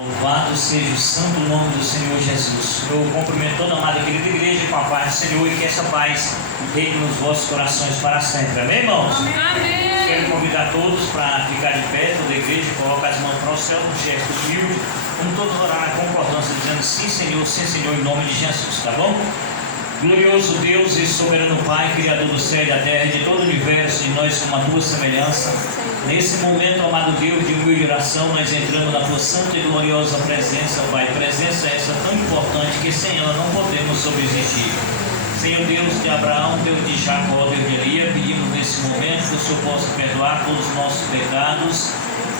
Louvado seja o santo nome do Senhor Jesus. Eu cumprimento toda a amada e querida igreja com a paz do Senhor e que essa paz reine nos vossos corações para sempre. Amém, irmãos? Amém. Quero convidar todos para ficar de pé, toda a igreja, coloca as mãos para o céu, um gesto humilde. Vamos todos orar na concordância, dizendo sim, Senhor, em nome de Jesus, tá bom? Glorioso Deus e soberano Pai, Criador do céu e da terra, de todo o universo, e nós como a tua semelhança. Nesse momento, amado Deus, de humilde oração, nós entramos na tua santa e gloriosa presença, Pai. Presença essa tão importante que sem ela não podemos subsistir. Senhor Deus de Abraão, Deus de Jacó, Deus de Elia, pedimos nesse momento que o Senhor possa perdoar todos os nossos pecados,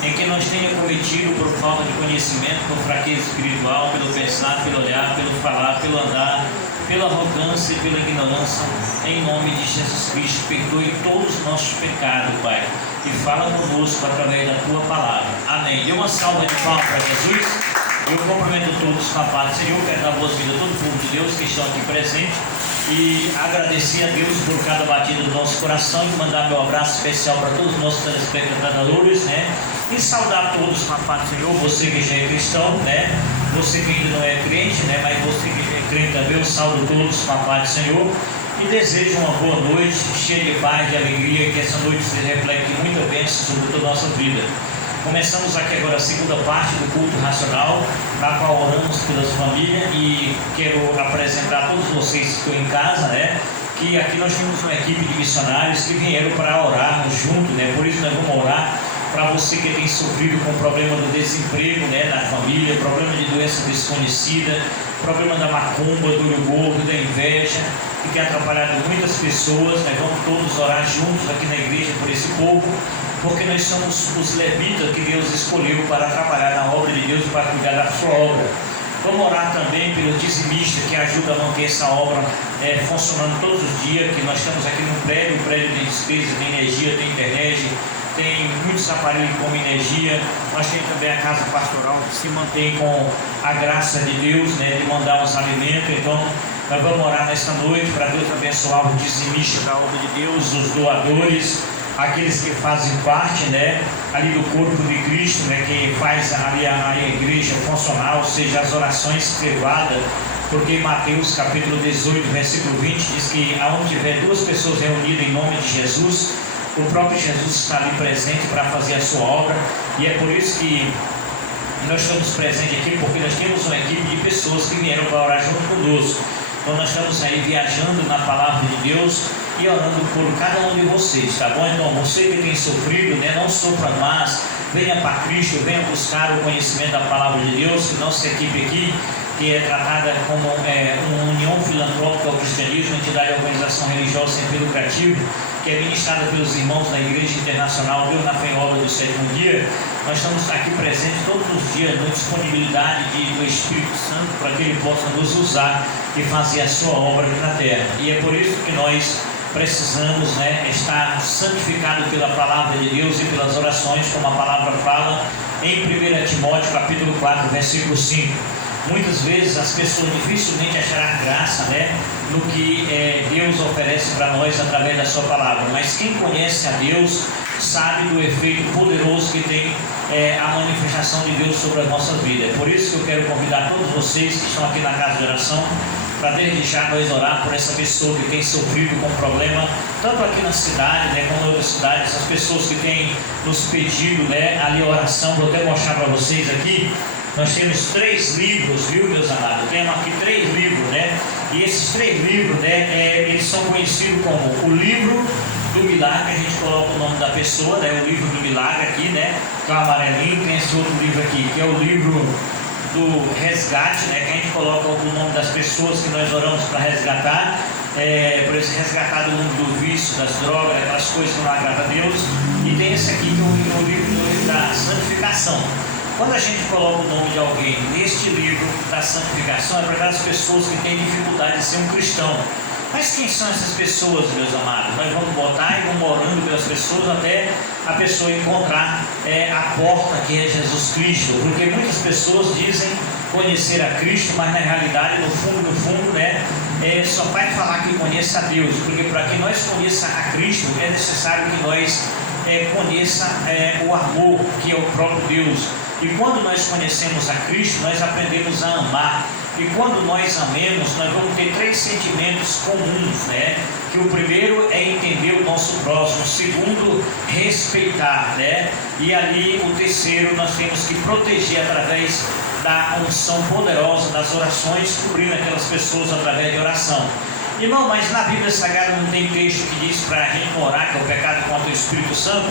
em que nós tenha cometido por falta de conhecimento, por fraqueza espiritual, pelo pensar, pelo olhar, pelo falar, pelo andar, pela arrogância e pela ignorância. Em nome de Jesus Cristo, perdoe todos os nossos pecados, Pai, e fala conosco através da tua palavra. Amém. Dê uma salva de palmas para Jesus. Eu cumprimento todos com a paz do Senhor. Quero dar boas-vindas a todo o povo de Deus que estão aqui presentes e agradecer a Deus por cada batida do nosso coração e mandar meu abraço especial para todos os nossos telespectadores, né? E saudar todos com a paz do Senhor. Você que já é cristão, né? Você que ainda não é crente, né? Mas você que é crente também, eu saúdo todos com a paz do Senhor e desejo uma boa noite, cheia de paz, de alegria, que essa noite se reflete muita bênção sobre toda a nossa vida. Começamos aqui agora a segunda parte do culto racional, na qual oramos pelas famílias, e quero apresentar a todos vocês que estão em casa, né? Que aqui nós temos uma equipe de missionários que vieram para orarmos juntos, né? Por isso nós vamos orar para você que tem sofrido com o problema do desemprego, né, na família, problema de doença desconhecida, problema da macumba, do olho gordo, da inveja, que tem atrapalhado muitas pessoas. Nós vamos todos orar juntos aqui na igreja por esse povo, porque nós somos os levitas que Deus escolheu para trabalhar na obra de Deus e para cuidar da sua obra. Vamos orar também pelo dizimista que ajuda a manter essa obra funcionando todos os dias, que nós estamos aqui num prédio, o prédio tem despesa, tem energia, tem internet, tem muitos aparelhos como energia. Nós temos também a casa pastoral que se mantém com a graça de Deus, né, de mandar os alimentos. Então nós vamos orar nesta noite para Deus abençoar os dizimistas da obra de Deus, os doadores, aqueles que fazem parte, né, ali do corpo de Cristo, né, que faz ali a igreja funcionar, ou seja, as orações privadas. Porque em Mateus capítulo 18, versículo 20 diz que aonde tiver duas pessoas reunidas em nome de Jesus, o próprio Jesus está ali presente para fazer a sua obra. E é por isso que nós estamos presentes aqui, porque nós temos uma equipe de pessoas que vieram para orar junto conosco. Então nós estamos aí viajando na palavra de Deus e orando por cada um de vocês, tá bom? Então você que tem sofrido, né, não sofra mais, venha para Cristo, venha buscar o conhecimento da palavra de Deus, que nossa equipe aqui, que é tratada como uma união filantrópica ao cristianismo, entidade de organização religiosa sem fim lucrativo, que é ministrada pelos irmãos da Igreja Internacional Deus na Fé em Obra do Sétimo Dia. Nós estamos aqui presentes todos os dias na disponibilidade do Espírito Santo para que Ele possa nos usar e fazer a sua obra aqui na terra. E é por isso que nós precisamos, né, estar santificado pela palavra de Deus e pelas orações, como a palavra fala em 1 Timóteo capítulo 4, versículo 5. Muitas vezes as pessoas dificilmente acharão graça, né, no que Deus oferece para nós através da sua palavra, mas quem conhece a Deus sabe do efeito poderoso que tem a manifestação de Deus sobre as nossas vidas. É por isso que eu quero convidar todos vocês que estão aqui na casa de oração para desde já nós orar por essa pessoa que tem sofrido com problema, tanto aqui na cidade, né, como em outras cidades, essas pessoas que têm nos pedido, né, ali a oração. Vou até mostrar para vocês aqui. Nós temos 3 livros, viu, meus amados? Temos aqui 3 livros, né? E esses 3 livros, né, eles são conhecidos como o livro do milagre. A gente coloca o nome da pessoa, né? O livro do milagre aqui, né? Que é o amarelinho. Tem esse outro livro aqui, que é o livro do resgate, né? Que a gente coloca o nome das pessoas que nós oramos para resgatar. Por isso, resgatar do mundo do vício, das drogas, aquelas coisas que não agradam a Deus. E tem esse aqui, que é o livro da santificação. Quando a gente coloca o nome de alguém neste livro da santificação, é para aquelas pessoas que têm dificuldade de ser um cristão. Mas quem são essas pessoas, meus amados? Nós vamos botar e vamos orando pelas pessoas até a pessoa encontrar a porta que é Jesus Cristo. Porque muitas pessoas dizem conhecer a Cristo, mas na realidade, no fundo, né, só vai falar que conhece a Deus. Porque para que nós conheça a Cristo, é necessário que nós conheça o amor que é o próprio Deus. E quando nós conhecemos a Cristo, nós aprendemos a amar. E quando nós amemos, nós vamos ter 3 sentimentos comuns, né? Que o primeiro é entender o nosso próximo, o segundo, respeitar, né? E ali o terceiro, nós temos que proteger através da unção poderosa, das orações, cobrindo aquelas pessoas através de oração. Irmão, mas na Bíblia Sagrada não tem texto que diz para a gente orar, que é o pecado contra o Espírito Santo?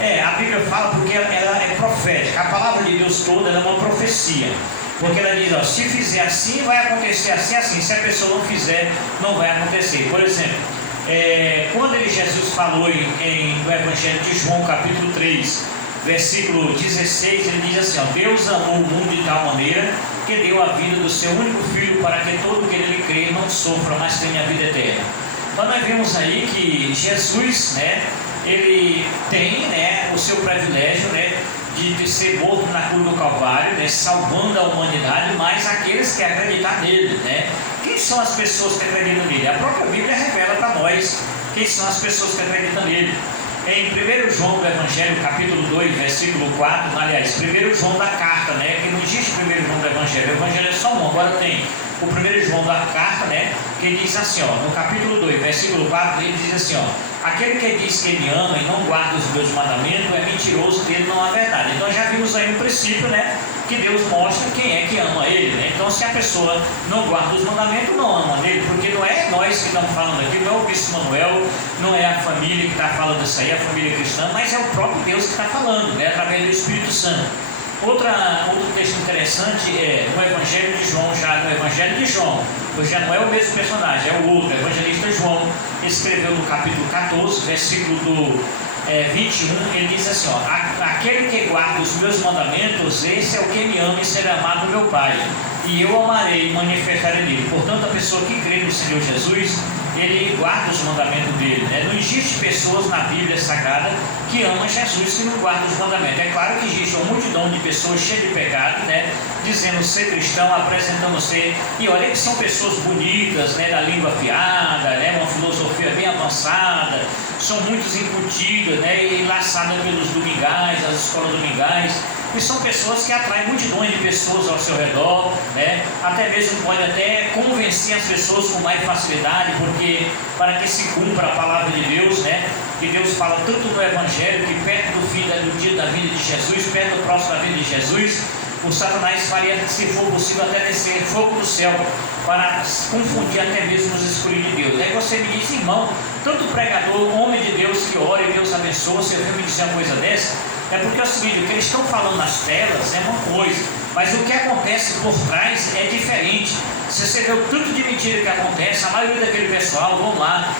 A Bíblia fala porque ela é profética. A palavra de Deus toda ela é uma profecia. Porque ela diz, ó, se fizer assim, vai acontecer assim, assim. Se a pessoa não fizer, não vai acontecer. Por exemplo, quando Jesus falou no Evangelho de João, capítulo 3, versículo 16, ele diz assim, ó, Deus amou o mundo de tal maneira que deu a vida do seu único filho para que todo que nele crê não sofra, mas tenha a vida eterna. Então nós vemos aí que Jesus, né, ele tem, né, o seu privilégio, né, de ser morto na cruz do Calvário, né, salvando a humanidade, mas aqueles que acreditam nele, né? Quem são as pessoas que acreditam nele? A própria Bíblia revela para nós quem são as pessoas que acreditam nele. Em 1 João do Evangelho, capítulo 2, versículo 4, aliás, 1 João da carta, né? Que não existe 1 João do Evangelho, o Evangelho é só um, agora tem o 1 João da carta, né? Que diz assim, ó, no capítulo 2, versículo 4, ele diz assim, ó, aquele que diz que ele ama e não guarda os meus mandamentos é mentiroso, dele não há verdade. Então já vimos aí um princípio, né? Que Deus mostra quem é que ama ele, né? Então se a pessoa não guarda os mandamentos, não ama ele, porque não é nós que estamos falando aqui, não é o Bispo Manuel, não é a família que está falando isso aí, a família cristã, mas é o próprio Deus que está falando, né? Através do Espírito Santo. Outro texto interessante é no Evangelho de João, já no Evangelho de João, pois já não é o mesmo personagem, é o outro, o evangelista João, escreveu no capítulo 14, versículo do 21, ele diz assim, ó, aquele que guarda os meus mandamentos, esse é o que me ama e será amado do meu Pai, e eu amarei e manifestarei nele. Portanto, a pessoa que crê no Senhor Jesus, ele guarda os mandamentos dele, né? Não existe pessoas na Bíblia Sagrada que amam Jesus que não guardam os mandamentos. É claro que existe uma multidão de pessoas cheias de pecado, né? Dizendo ser cristão, apresentando ser, e olha que são pessoas bonitas, né? Da língua afiada, né? Uma filosofia bem avançada, são muitos incutidas, né? E laçadas pelos domingais, as escolas domingais. E são pessoas que atraem multidões de pessoas ao seu redor, né? Até mesmo pode até convencer as pessoas com mais facilidade, porque para que se cumpra a palavra de Deus, né? Que Deus fala tanto no Evangelho que perto do fim do dia da vida de Jesus, perto do próximo da vida de Jesus, o Satanás faria, se for possível, até descer fogo do céu para confundir até mesmo os escolhidos de Deus. Aí você me diz, irmão, tanto pregador, homem de Deus que ora e Deus abençoa, você viu me dizer uma coisa dessa? É porque é o seguinte, o que eles estão falando nas telas é uma coisa, mas o que acontece por trás é diferente. Se você vê o tanto de mentira que acontece, a maioria daquele pessoal vão lá,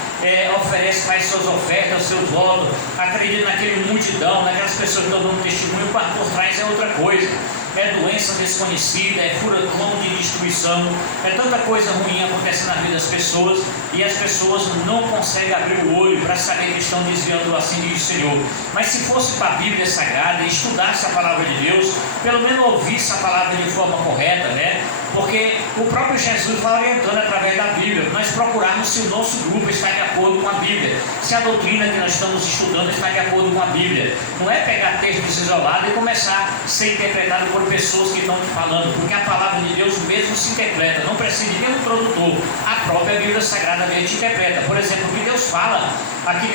oferece, faz suas ofertas, seus votos, acredita naquele multidão, naquelas pessoas que estão dando testemunho, mas por trás é outra coisa. É doença desconhecida, é furacão de destruição, é tanta coisa ruim acontecendo na vida das pessoas e as pessoas não conseguem abrir o olho para saber que estão desviando assim diz o Senhor. Mas se fosse para a Bíblia Sagrada e estudasse a palavra de Deus, pelo menos ouvisse a palavra de forma correta, né? Porque o próprio Jesus vai orientando através da Bíblia, nós procurarmos se o nosso grupo está de acordo com a Bíblia, se a doutrina que nós estamos estudando está de acordo com a Bíblia. Não é pegar textos isolados e começar a ser interpretado por pessoas que estão te falando, porque a palavra de Deus mesmo se interpreta, não precisa de nenhum tradutor, a própria Bíblia Sagrada mesmo te interpreta. Por exemplo, o que Deus fala aqui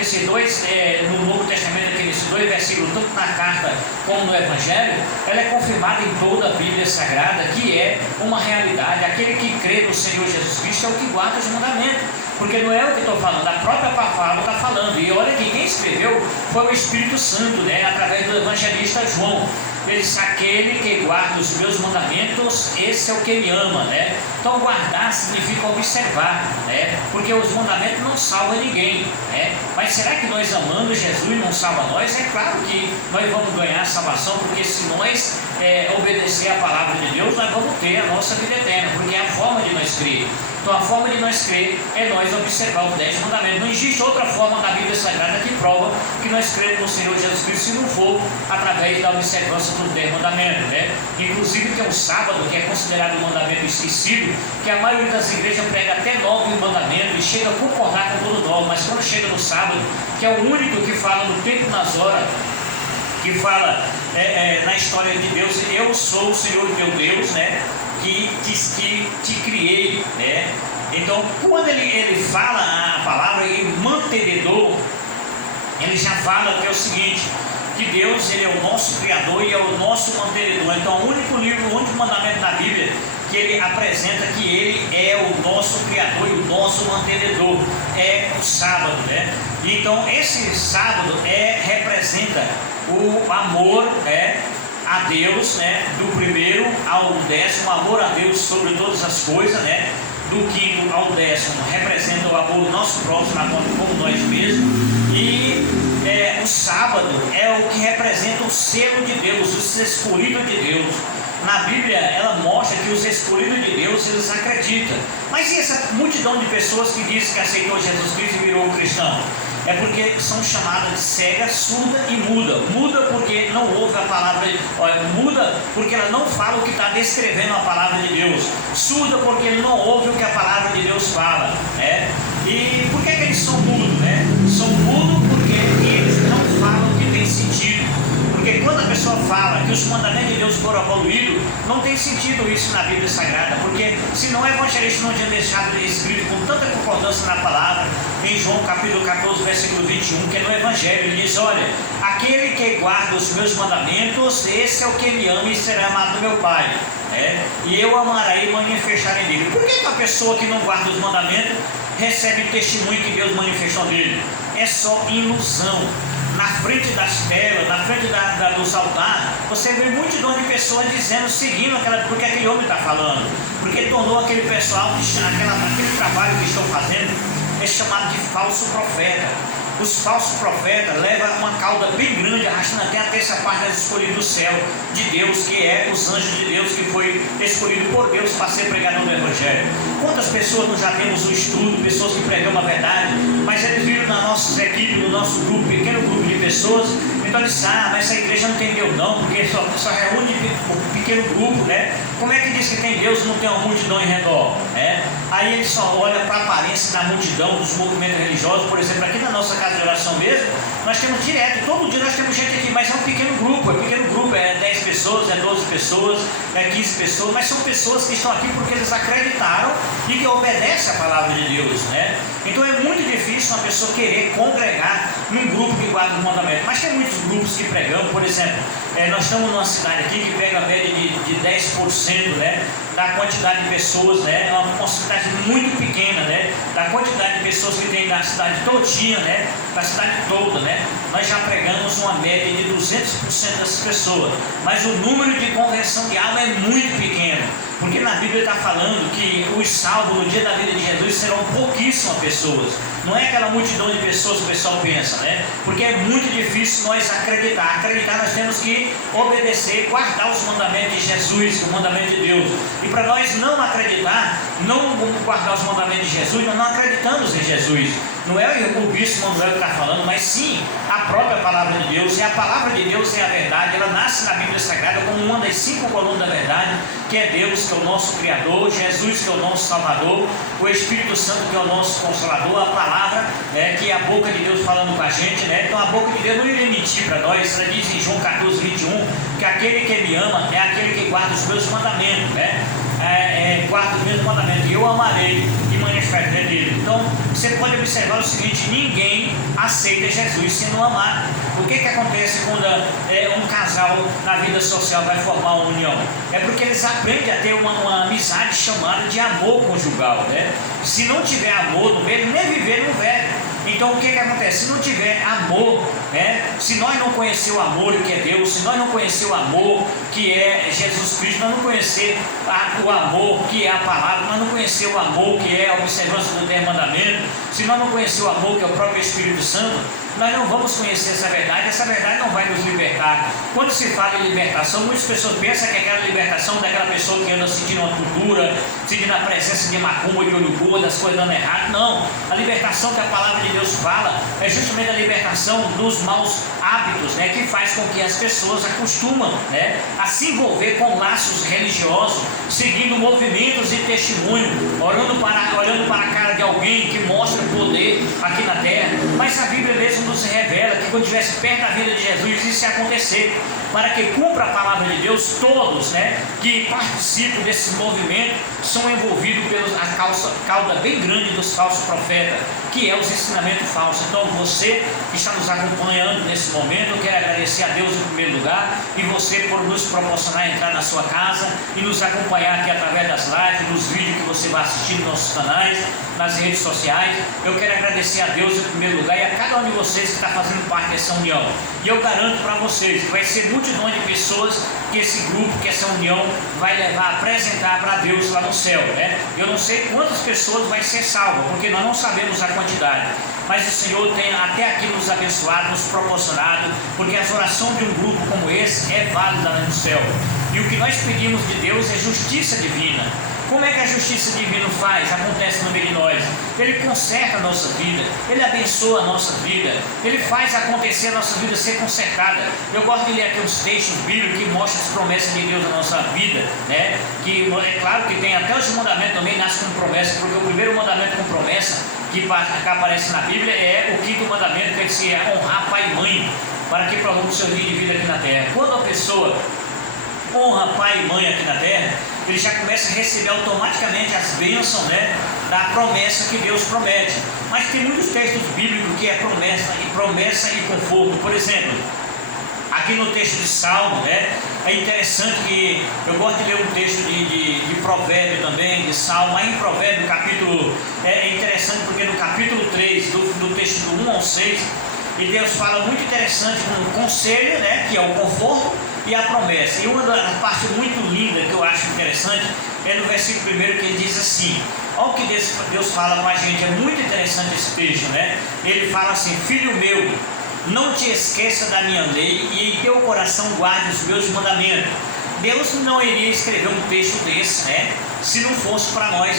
no Novo Testamento, aqui nesse 2 versículos, tanto na carta como no Evangelho, ela é confirmada em toda a Bíblia Sagrada, que é uma realidade. Aquele que crê no Senhor Jesus Cristo é o que guarda os mandamentos, porque não é o que estou falando, a própria palavra está falando. E olha que quem escreveu foi o Espírito Santo, né, através do evangelista João. Ele disse, aquele que guarda os meus mandamentos, esse é o que me ama, né? Então guardar significa observar, né? Porque os mandamentos não salvam ninguém, né? Mas será que nós amando Jesus não salva nós? É claro que nós vamos ganhar a salvação, porque se nós obedecer a palavra de Deus, nós vamos ter a nossa vida eterna, porque é a forma de nós crer. Então a forma de nós crer é nós observar os 10 mandamentos. Não existe outra forma na Bíblia Sagrada que prova que nós cremos no Senhor Jesus Cristo, se não for através da observância dos 10 mandamentos, né? Inclusive tem um sábado, que é considerado um mandamento esquecido, que a maioria das igrejas prega até 9 mandamentos e chega a concordar com todo 9, mas quando chega no sábado, que é o único que fala no tempo nas horas, que fala na história de Deus, eu sou o Senhor teu Deus, né? Que te criei, né? Então, quando ele fala a palavra mantenedor, ele já fala que é o seguinte, que Deus, ele é o nosso Criador e é o nosso mantenedor. Então, o único mandamento da Bíblia que ele apresenta que ele é o nosso Criador e o nosso mantenedor é o sábado, né? Então, esse sábado representa o amor, a Deus, né? Do primeiro ao 10º, amor a Deus sobre todas as coisas, né? Do 5º ao 10º representa o amor do nosso próximo, como nós mesmos. E o sábado é o que representa o selo de Deus, os escolhidos de Deus. Na Bíblia ela mostra que os escolhidos de Deus, eles acreditam. Mas e essa multidão de pessoas que diz que aceitou Jesus Cristo e virou cristão? É porque são chamadas de cega, surda e muda. Muda porque não ouve a palavra, muda porque ela não fala o que está descrevendo a palavra de Deus. Surda porque ele não ouve o que a palavra de Deus fala, né? E por que eles são mudos, né? São mudos porque eles não falam o que tem sentido. Porque quando a pessoa fala que os mandamentos de Deus foram abolidos, não tem sentido isso na Bíblia Sagrada, porque senão o evangelista não tinha deixado escrito com tanta concordância na palavra, em João capítulo 14, versículo 21, que é no Evangelho, ele diz, olha, aquele que guarda os meus mandamentos, esse é o que me ama e será amado do meu Pai, e eu amarei e manifestarei nele. Por que a pessoa que não guarda os mandamentos recebe testemunho que Deus manifestou nele? É só ilusão. Na frente das telas, na frente dos altares, você vê multidão de pessoas dizendo, seguindo porque aquele homem está falando, porque tornou aquele pessoal, aquele trabalho que estão fazendo, é chamado de falso profeta. Os falsos profetas levam uma cauda bem grande, arrastando até a terça parte das escolhidas do céu de Deus, que é os anjos de Deus, que foi escolhido por Deus para ser pregador do Evangelho. Quantas pessoas nós já temos um estudo, pessoas que pregam uma verdade, mas eles viram na nossa equipe, no nosso grupo, pequeno grupo de pessoas, então eles dizem, mas essa igreja não tem Deus não, porque só reúne um pequeno grupo, né? Como é que diz que tem Deus e não tem uma multidão em redor, né? Aí ele só olha para a aparência da multidão, dos movimentos religiosos. Por exemplo, aqui na nossa casa de oração mesmo, nós temos direto, todo dia nós temos gente aqui, mas é um pequeno grupo, é 10 pessoas, é 12 pessoas, é 15 pessoas, mas são pessoas que estão aqui porque eles acreditaram e que obedecem a palavra de Deus, né? Então é muito difícil uma pessoa querer congregar num grupo que guarda o mandamento, mas tem muitos grupos que pregam. Por exemplo, nós estamos numa cidade aqui que pega a média de 10%, né, da quantidade de pessoas, né, é uma cidade muito pequena, né, da quantidade de pessoas que tem na cidade todinha, né, da cidade toda, né, nós já pregamos uma média de 200% das pessoas, mas o número de conversão de alma é muito pequeno, porque na Bíblia está falando que os salvos no dia da vida de Jesus serão pouquíssimas pessoas, não é aquela multidão de pessoas que o pessoal pensa, né, porque é muito difícil nós acreditar, nós temos que obedecer, guardar os mandamentos de Jesus, o mandamento de Deus. E para nós não acreditar, não guardar os mandamentos de Jesus, nós não acreditamos em Jesus. Não é o bispo Manuel que está falando, mas sim a própria palavra de Deus. E a palavra de Deus é a verdade, ela nasce na Bíblia Sagrada como uma das 5 colunas da verdade, que é Deus, que é o nosso Criador, Jesus, que é o nosso Salvador, o Espírito Santo, que é o nosso Consolador, a palavra, né, que é a boca de Deus falando com a gente, né? Então a boca de Deus não iria mentir para nós. Ela diz em João 14, 21, que aquele que me ama é aquele que guarda os meus mandamentos, né? Guarda os meus mandamentos, e eu amarei e manifestarei nele. Então você pode observar o seguinte: ninguém aceita Jesus se não amar. O que acontece quando um casal na vida social vai formar uma união? É porque eles aprendem a ter uma amizade chamada de amor conjugal, né? Se não tiver amor no meio, nem viver no velho. Então o que acontece? Se não tiver amor, né? Se nós não conhecer o amor que é Deus, se nós não conhecer o amor que é Jesus Cristo, nós não conhecer o amor que é a palavra, nós não conhecer o amor que é a observância do 10 mandamentos, se nós não conhecer o amor que é o próprio Espírito Santo, nós não vamos conhecer essa verdade não vai nos libertar. Quando se fala em libertação, muitas pessoas pensam que aquela libertação daquela pessoa que anda sentindo uma cultura, sentindo a presença de macumba, de urubu, das coisas dando errado. Não, a libertação que a palavra de Deus fala é justamente a libertação dos maus hábitos, né, que faz com que as pessoas acostumam, né, a se envolver com laços religiosos, seguindo movimentos e testemunho, olhando para a cara de alguém que mostra o poder aqui na terra, mas a Bíblia mesmo nos revela que quando estivesse perto da vida de Jesus, isso ia acontecer, para que cumpra a palavra de Deus. Todos, né, que participam desse movimento são envolvidos pela cauda bem grande dos falsos profetas, que é os ensinamentos falsos. Então você que está nos acompanhando nesse momento, eu quero agradecer a Deus em primeiro lugar, e você por nos proporcionar entrar na sua casa e nos acompanhar aqui através das lives, dos vídeos que você vai assistir nos nossos canais, nas redes sociais. Eu quero agradecer a Deus em primeiro lugar e a cada um de vocês que está fazendo parte dessa união. E eu garanto para vocês que vai ser multidão de pessoas que esse grupo, que essa união vai levar a apresentar para Deus lá no céu, né? Eu não sei quantas pessoas vai ser salvas, porque nós não sabemos a quantidade, mas o Senhor tem até aqui nos abençoado, nos proporcionado, porque a oração de um grupo como esse é válida lá no céu. E o que nós pedimos de Deus é justiça divina. Como é que a justiça divina acontece no meio de nós? Ele conserta a nossa vida, Ele abençoa a nossa vida, Ele faz acontecer a nossa vida ser consertada. Eu gosto de ler aqui uns textos bíblicos que mostram as promessas de Deus na nossa vida, né? Que é claro que tem até os mandamentos também nascem com promessa, porque o primeiro mandamento com promessa que aparece na Bíblia é o quinto mandamento, que é honrar pai e mãe, para que prolongue o seu dia de vida aqui na terra. Quando a pessoa honra pai e mãe aqui na terra, ele já começa a receber automaticamente as bênçãos, né, da promessa que Deus promete. Mas tem muitos textos bíblicos que é promessa e conforto. Por exemplo, aqui no texto de Salmo, né, é interessante que eu gosto de ler um texto de Provérbio também, de Salmo, aí em Provérbio capítulo, é interessante porque no capítulo 3, do texto do 1 ao 6, e Deus fala muito interessante com o conselho, né, que é o conforto, e a promessa. E uma das partes muito linda que eu acho interessante é no versículo 1, que ele diz assim: olha o que Deus fala com a gente, é muito interessante esse texto, né? Ele fala assim: filho meu, não te esqueça da minha lei, e em teu coração guarde os meus mandamentos. Deus não iria escrever um texto desse, né, se não fosse para nós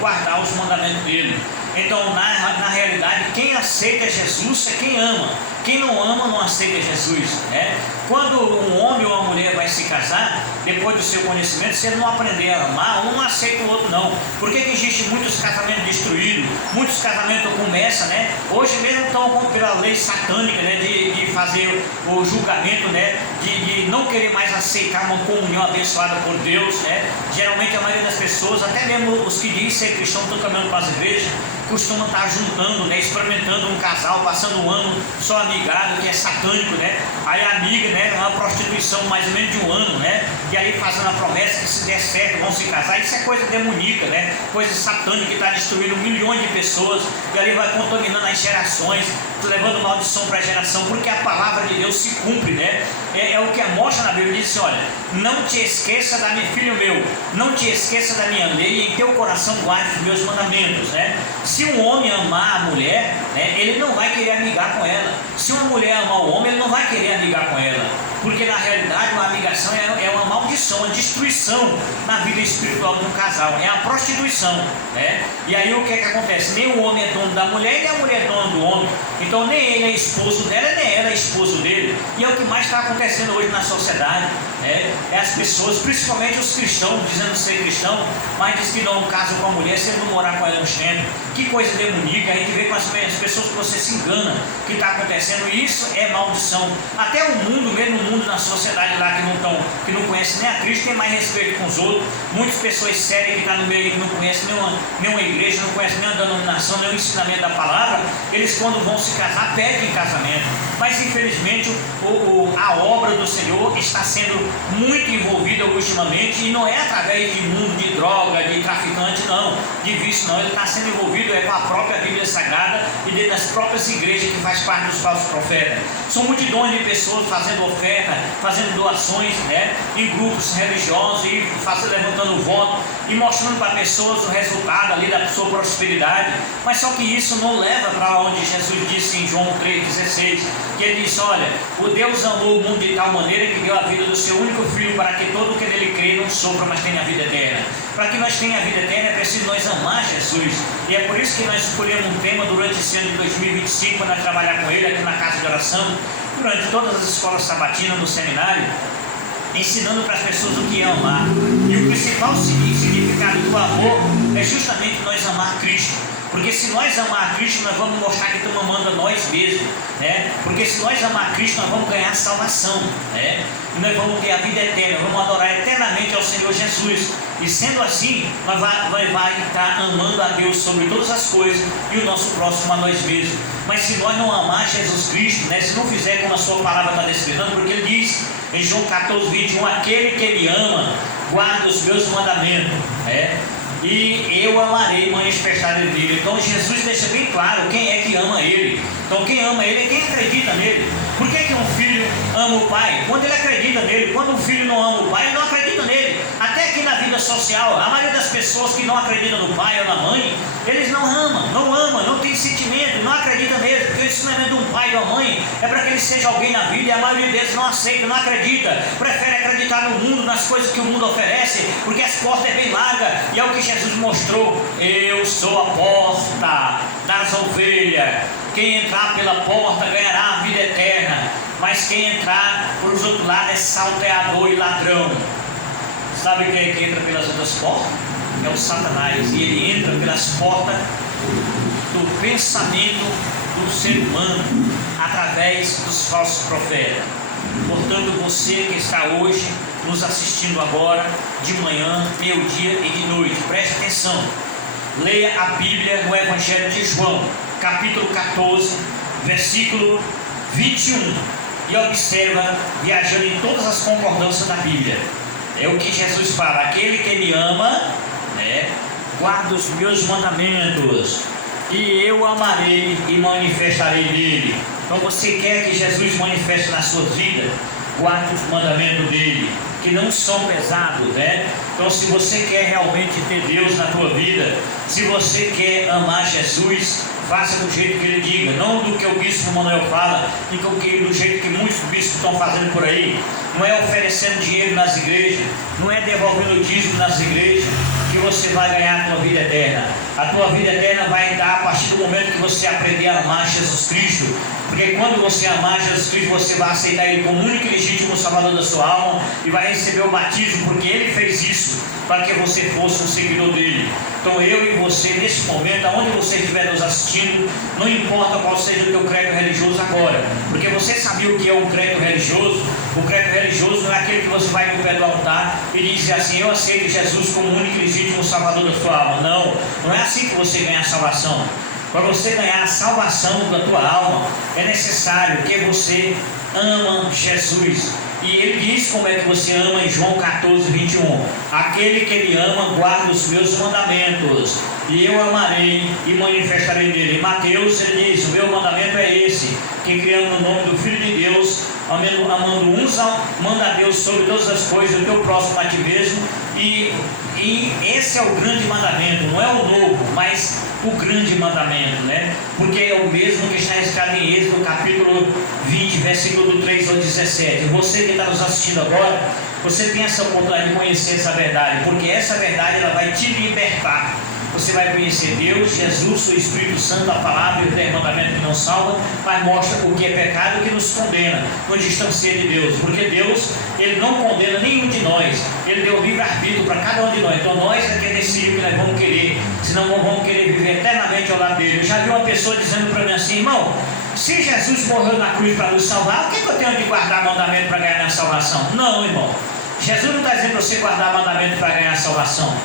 guardar os mandamentos dele. Então, na realidade, quem aceita Jesus é quem ama. Quem não ama não aceita Jesus, né? Quando um homem ou uma mulher vai se casar, depois do seu conhecimento, se ele não aprender a amar, um não aceita o outro não. Por que existem muitos casamentos destruídos? Muitos casamentos começam, né? Hoje mesmo estão pela lei satânica, né? De fazer o julgamento, né? De não querer mais aceitar uma comunhão abençoada por Deus, né? Geralmente a maioria das pessoas, até mesmo os que dizem ser cristãos, estão caminhando para as igrejas, costumam estar juntando, né? Experimentando um casal, passando um ano só amigado, que é satânico, né? Aí a amiga, né? Uma prostituição mais ou menos de um ano, né? E aí fazendo a promessa que se der certo vão se casar. Isso é coisa demoníaca, né? Coisa satânica que está destruindo milhões de pessoas, e ali vai contaminando as gerações, levando maldição para a geração, porque a palavra de Deus se cumpre, né? É o que mostra na Bíblia. Diz assim: olha, não te esqueça da minha, filho meu, não te esqueça da minha lei, e em teu coração guarde os meus mandamentos, né? Se um homem amar a mulher, né, ele não vai querer amigar com ela. Se uma mulher amar o homem, ele não vai querer amigar com ela, porque na realidade uma amigação é uma maldição, uma destruição na vida espiritual de um casal, é a prostituição, né? E aí o que é que acontece? Nem o homem é dono da mulher, nem a mulher é dona do homem. Então nem ele é esposo dela, nem ela é esposo dele. E é o que mais está acontecendo hoje na sociedade, né? É as pessoas, principalmente os cristãos, dizendo ser cristão, mas diz que não casa com a mulher se ele não morar com ela uns tempos. Que coisa demoníaca. A gente vê com as pessoas que você se engana que está acontecendo, e isso é maldição. Até o mundo, mesmo o mundo na sociedade lá que não conhece nem a Cristo, tem mais respeito com os outros. Muitas pessoas sérias que estão no meio, que não conhecem nenhuma igreja, não conhecem nenhuma denominação, nenhum ensinamento da palavra, eles quando vão se casar pedem casamento. Mas infelizmente a obra do Senhor está sendo muito envolvida ultimamente, e não é através de mundo de droga, de traficante, não, de vício não. Ele está sendo envolvido com a própria Bíblia Sagrada e dentro das próprias igrejas que faz parte dos falsos profetas. São multidões de pessoas fazendo oferta, fazendo doações, né, em grupos religiosos, e levantando voto e mostrando para pessoas o resultado ali da sua prosperidade. Mas só que isso não leva para onde Jesus disse em João 3,16, que ele disse: olha, o Deus amou o mundo de tal maneira que deu a vida do seu único filho, para que todo o que nele crê não sofra, mas tenha a vida eterna. Para que nós tenhamos a vida eterna é preciso nós amar Jesus. E é por isso que nós escolhemos um tema durante esse ano de 2025, para nós trabalhar com ele aqui na casa de oração, durante todas as escolas sabatinas, no seminário, ensinando para as pessoas o que é amar. E o principal significado do amor é justamente nós amar Cristo. Porque se nós amar Cristo, nós vamos mostrar que estamos amando a nós mesmos, né? Porque se nós amar Cristo, nós vamos ganhar salvação, né? E nós vamos ter a vida eterna, vamos adorar eternamente ao Senhor Jesus. E sendo assim, nós vai estar amando a Deus sobre todas as coisas e o nosso próximo a nós mesmos. Mas se nós não amar Jesus Cristo, né? Se não fizer como a sua palavra está descrevendo, porque ele diz em João 14, 21, aquele que me ama, guarda os meus mandamentos, né? E eu amarei e manifestarei nele. Então Jesus deixa bem claro quem é que ama ele. Então quem ama ele é quem acredita nele. Por que um filho ama o pai? Quando ele acredita nele. Quando um filho não ama o pai, ele não acredita nele. Até aqui na vida social, a maioria das pessoas que não acreditam no pai ou na mãe, eles não amam, não tem sentimento, não acreditam neles, porque o ensinamento de um pai ou uma mãe é para que ele seja alguém na vida, e a maioria deles não aceita, não acredita, prefere acreditar no mundo, nas coisas que o mundo oferece, porque as portas é bem largas, e é o que Jesus mostrou: eu sou a porta das ovelhas, quem entrar pela porta ganhará a vida eterna, mas quem entrar por os outros lados é salteador e ladrão. Sabe quem é que entra pelas outras portas? É o Satanás, e ele entra pelas portas do pensamento do ser humano, através dos falsos profetas. Portanto, você que está hoje nos assistindo agora, de manhã, meio-dia e de noite, preste atenção, leia a Bíblia no Evangelho de João, capítulo 14, versículo 21, e observa, viajando em todas as concordâncias da Bíblia. É o que Jesus fala: aquele que me ama, né, guarda os meus mandamentos, e eu amarei e manifestarei nele. Então você quer que Jesus manifeste na sua vida? Guarde os mandamentos dele, que não são pesados, né? Então se você quer realmente ter Deus na tua vida, se você quer amar Jesus, faça do jeito que ele diga, não do que o bispo Manuel fala, e do jeito que muitos bispos estão fazendo por aí. Não é oferecendo dinheiro nas igrejas, não é devolvendo o dízimo nas igrejas, que você vai ganhar a tua vida eterna. A tua vida eterna vai dar a partir do momento que você aprender a amar Jesus Cristo. Porque quando você amar Jesus Cristo, você vai aceitar Ele como único e legítimo Salvador da sua alma, e vai receber o batismo, porque Ele fez isso para que você fosse um seguidor dele. Então eu e você, nesse momento, aonde você estiver nos assistindo, não importa qual seja o teu credo religioso agora, porque você sabia o que é um credo religioso? O credo religioso não é aquele que você vai no pé do altar e diz assim: eu aceito Jesus como único e legítimo Salvador da sua alma. Não é assim que você ganha a salvação. Para você ganhar a salvação da tua alma, é necessário que você ama Jesus. E ele diz como é que você ama em João 14, 21. Aquele que me ama guarda os meus mandamentos, e eu amarei e manifestarei nele. Em Mateus ele diz: o meu mandamento é esse, que criando no nome do Filho de Deus, amando uns, manda a Deus sobre todas as coisas, o teu próximo a ti mesmo. E esse é o grande mandamento, não é o novo, mas o grande mandamento, né? Porque é o mesmo que está escrito em Êxodo capítulo 20, versículo do 3 ao 17. Você que está nos assistindo agora, você tem essa oportunidade de conhecer essa verdade, porque essa verdade ela vai te libertar. Você vai conhecer Deus, Jesus, o Espírito Santo, a palavra e o teu mandamento que não salva, mas mostra o que é pecado e o que nos condena, nos distancia de Deus. Porque Deus, Ele não condena nenhum de nós, Ele deu livre-arbítrio para cada um de nós. Então nós é que decidimos que nós vamos querer, senão não vamos querer viver eternamente ao lado dele. Eu já vi uma pessoa dizendo para mim assim: irmão, se Jesus morreu na cruz para nos salvar, o que eu tenho de guardar mandamento para ganhar minha salvação? Não, irmão, Jesus não está dizendo para você guardar mandamento para ganhar a salvação.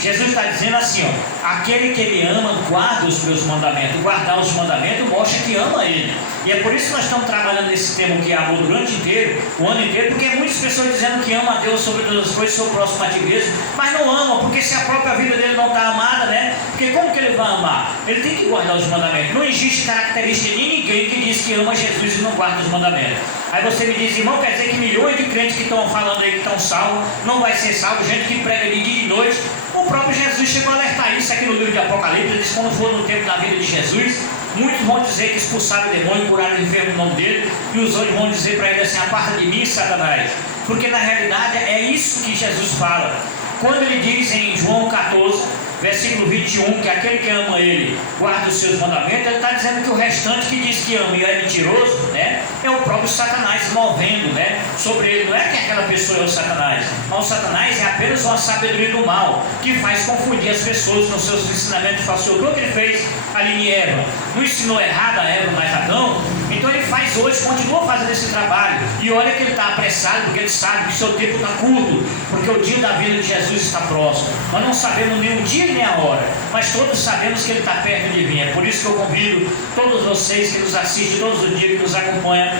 Jesus está dizendo assim, ó: aquele que me ama guarda os meus mandamentos. Guardar os mandamentos mostra que ama ele. E é por isso que nós estamos trabalhando nesse tema que é amor durante inteiro, o ano inteiro, porque muitas pessoas dizendo que ama a Deus sobre todas as coisas, seu próximo a ti mesmo, mas não amam, porque se a própria vida dele não está amada, né? Porque como que ele vai amar? Ele tem que guardar os mandamentos. Não existe característica de ninguém que diz que ama Jesus e não guarda os mandamentos. Aí você me diz: irmão, quer dizer que milhões de crentes que estão falando aí que estão salvos, não vai ser salvo, gente que prega de dia e noite. O próprio Jesus chegou a alertar isso aqui no livro de Apocalipse. Ele disse: quando for no tempo da vida de Jesus, muitos vão dizer que expulsaram o demônio, curaram o enfermo no nome dele, e os outros vão dizer para ele assim: aparta de mim, Satanás. Porque na realidade é isso que Jesus fala. Quando ele diz em João 14, versículo 21, que aquele que ama ele guarda os seus mandamentos, ele está dizendo que o restante que diz que ama e é mentiroso, né, é o próprio Satanás movendo, né, sobre ele. Não é que aquela pessoa é o Satanás, mas o Satanás é apenas uma sabedoria do mal, que faz confundir as pessoas com seus ensinamentos falsos. O que ele fez ali em Eva? Não ensinou errado a Eva, mas Adão? Então ele faz hoje, continua fazendo esse trabalho. E olha que ele está apressado, porque ele sabe que seu tempo está curto, porque o dia da vida de Jesus está próximo. Nós não sabemos nem o dia nem a hora, mas todos sabemos que ele está perto de vir. É por isso que eu convido todos vocês que nos assistem todos os dias, que nos acompanham,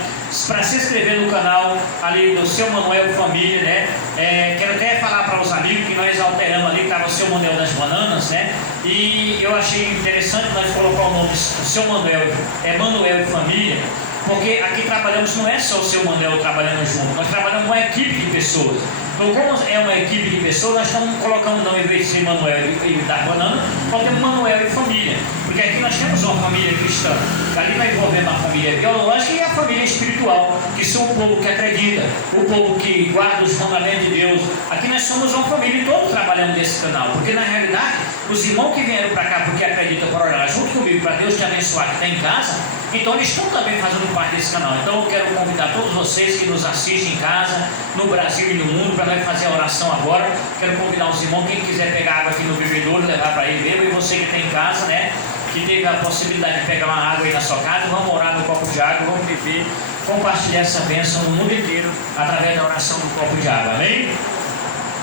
para se inscrever no canal ali do Seu Manuel Família, né? Quero até falar para os amigos que nós alteramos ali, estava o Seu Manuel das Bananas, né? E eu achei interessante nós colocar o nome do Seu Manuel, Manuel e Família, porque aqui trabalhamos, não é só o Seu Manuel trabalhando junto, nós trabalhamos com uma equipe de pessoas. Então, como é uma equipe de pessoas, nós estamos colocando, não, em vez de ser Manuel e dar banana, colocamos Manuel e família. Porque aqui nós temos uma família cristã, ali vai envolver uma família biológica e a família espiritual, que são o povo que acredita, o povo que guarda os mandamentos de Deus. Aqui nós somos uma família e todos trabalhamos nesse canal, porque na realidade, os irmãos que vieram para cá porque acreditam por orar junto comigo, para Deus te abençoar que está em casa, então eles estão também fazendo parte desse canal. Então eu quero convidar todos vocês que nos assistem em casa, no Brasil e no mundo, para nós fazer a oração agora. Quero convidar os irmãos, quem quiser pegar água aqui no bebedouro, levar para ele mesmo, e você que está em casa, né, que teve a possibilidade de pegar uma água aí na sua casa, vamos orar no copo de água, vamos beber, compartilhar essa bênção no mundo inteiro, através da oração do copo de água, amém?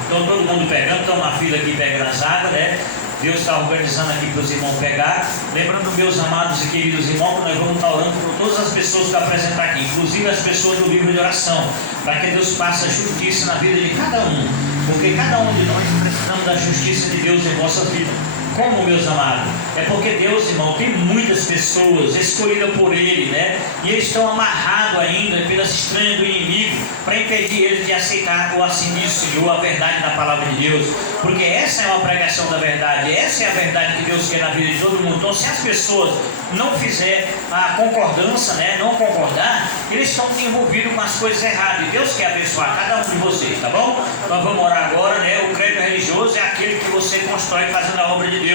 Então todo mundo pegando, estão na fila aqui pegando as águas, né? Deus está organizando aqui para os irmãos pegar. Lembrando, meus amados e queridos irmãos, que nós vamos estar orando por todas as pessoas que apresentar aqui, inclusive as pessoas do livro de oração, para que Deus faça justiça na vida de cada um, porque cada um de nós precisamos da justiça de Deus em nossa vida. Como, meus amados? É porque Deus, irmão, tem muitas pessoas escolhidas por Ele, né? E eles estão amarrados ainda pelas estranhas do inimigo, para impedir eles de aceitar o assim diz o Senhor, a verdade da palavra de Deus. Porque essa é uma pregação da verdade, essa é a verdade que Deus quer na vida de todo mundo. Então, se as pessoas não fizerem a concordância, né? Não concordar, eles estão envolvidos com as coisas erradas. E Deus quer abençoar cada um de vocês, tá bom? Nós vamos orar agora, né? O credo religioso é aquele que você constrói fazendo a obra de Deus.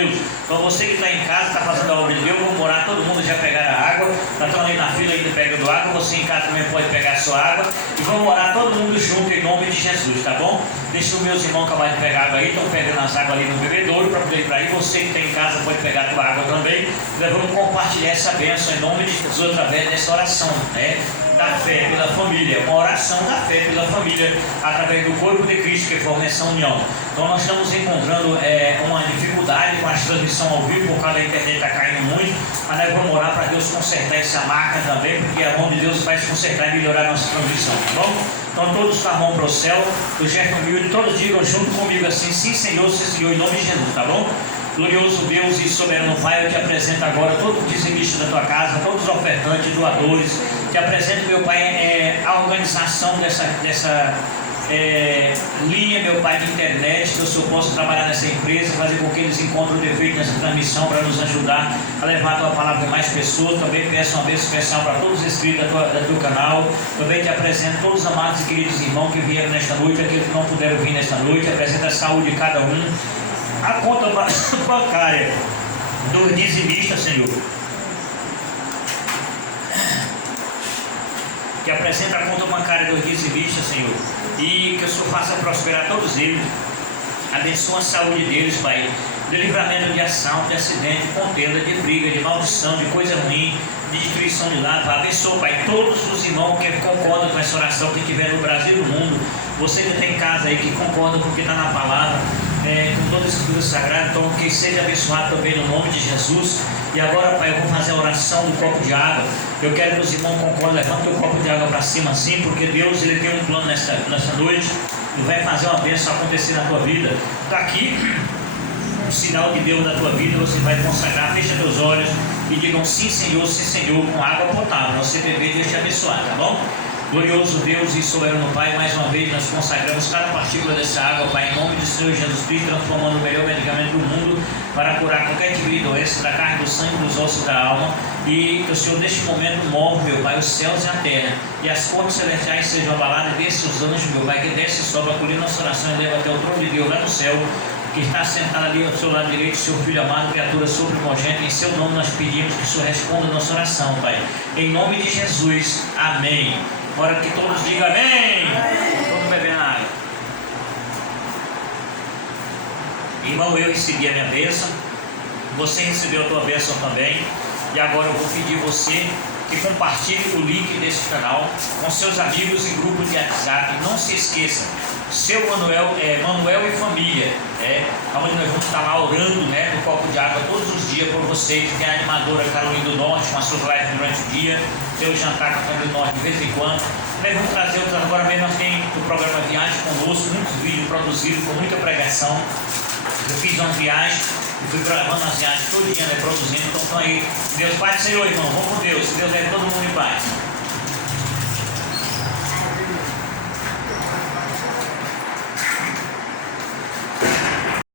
Então você que está em casa, está fazendo a obra de Deus, vamos orar, todo mundo já pegar a água, já estão ali na fila ainda pegando água, você em casa também pode pegar a sua água, e vamos orar todo mundo junto em nome de Jesus, tá bom? Deixa os meus irmãos acabar de pegar água aí, estão pegando as águas ali no bebedouro, para poder ir para aí, você que está em casa pode pegar a tua água também, nós vamos compartilhar essa bênção em nome de Jesus através dessa oração, né? Da fé pela família, uma oração da fé pela família, através do corpo de Cristo que forma essa união. Então nós estamos encontrando uma dificuldade com a transmissão ao vivo, por causa da internet está caindo muito, mas nós vamos orar para Deus consertar essa marca também, porque a mão de Deus vai consertar e melhorar a nossa transmissão, tá bom? Então todos com a mão para o céu, o gesto humilde, todos digam junto comigo assim, sim Senhor, em nome de Jesus, tá bom? Glorioso Deus e soberano Pai, eu te apresento agora todo o dizimista da tua casa, todos os ofertantes, doadores, te apresento, meu Pai, a organização dessa linha, meu Pai, de internet, que o Senhor possa trabalhar nessa empresa, fazer com que eles encontrem o defeito nessa transmissão para nos ajudar a levar a tua palavra a mais pessoas. Também peço uma bênção especial para todos os inscritos do teu canal. Também te apresento todos os amados e queridos irmãos que vieram nesta noite, aqueles que não puderam vir nesta noite. Apresenta a saúde de cada um, a conta bancária dos dizimistas, Senhor, que apresenta a conta bancária dos dizimistas, Senhor, e que o Senhor faça prosperar todos eles, abençoa a saúde deles, Pai, de livramento de ação, de acidente, de contenda, de briga, de maldição, de coisa ruim, de destruição de lado. Abençoa, Pai, todos os irmãos que concordam com essa oração que tiver no Brasil e no mundo, você que tem em casa aí, que concorda com o que está na palavra, com toda a escritura sagrada, então que seja abençoado também no nome de Jesus. E agora, Pai, eu vou fazer a oração do copo de água. Eu quero que os irmãos concordem, levanta o copo de água para cima assim, porque Deus, Ele tem um plano nessa noite, e vai fazer uma bênção acontecer na tua vida. Está aqui o sinal de Deus na tua vida, você vai consagrar, fecha teus olhos e digam sim Senhor, com água potável, você beber e Deus te abençoar, tá bom? Glorioso Deus e soberano Pai, mais uma vez nós consagramos cada partícula dessa água, Pai, em nome do Senhor Jesus Cristo, transformando o melhor medicamento do mundo para curar qualquer tipo de doença da carne, do sangue, dos ossos da alma. E que o Senhor neste momento move, meu Pai, os céus e a terra, e as cortes celestiais sejam abaladas, e desce os anjos, meu Pai, que desce e sobe, acolher nossa oração e leva até o trono de Deus lá no céu, que está sentado ali ao seu lado direito, seu Filho amado, criatura sua primogênita. Em seu nome nós pedimos que o Senhor responda a nossa oração, Pai. Em nome de Jesus, amém. Ora que todos digam amém. Vamos beber na água. Irmão, eu recebi a minha bênção, você recebeu a tua bênção também. E agora eu vou pedir você que compartilhe o link desse canal com seus amigos em grupo de WhatsApp. Não se esqueça, seu Manuel e família, onde nós vamos estar lá orando, no copo de água todos os dias por vocês. Tem a animadora Carolina do Norte com as suas lives durante o dia, tem o jantar com a família do Norte de vez em quando. Nós vamos trazer outros, agora mesmo nós temos o programa Viagem Conosco, muitos vídeos produzidos com muita pregação. Eu fiz uma viagem e fui gravando as viagens todo dia, produzindo. Então estão aí. Deus Pai do Senhor, irmão. Vamos com Deus. Deus leve todo mundo em paz.